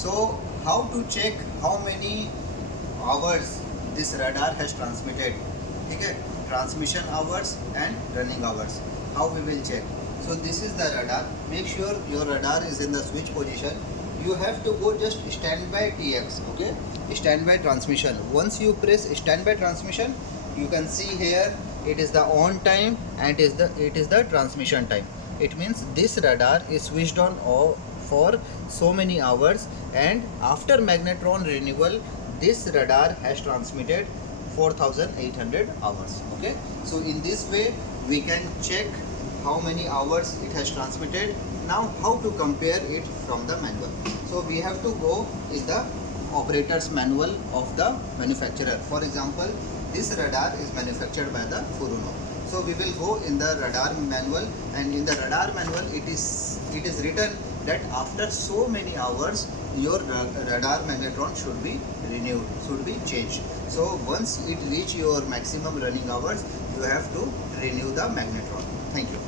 So how to check how many hours this radar has transmitted? ठीक है, transmission hours and running hours. How we will check? So this is the radar. Make sure your radar is in the switch position. You have to go just standby TX. Okay, standby transmission. Once you press standby transmission, you can see here it is the on time and it is the transmission time. It means this radar is switched on for so many hours, and after magnetron renewal this radar has transmitted 4800 hours. Okay, so in this way we can check how many hours it has transmitted. Now how to compare it from the manual? So we have to go in the operator's manual of the manufacturer. For example, this radar is manufactured by the Furuno. So we will go in the radar manual, and in the radar manual it is written that after so many hours your radar magnetron should be renewed, should be changed. So once it reach your maximum running hours, you have to renew the magnetron. Thank you.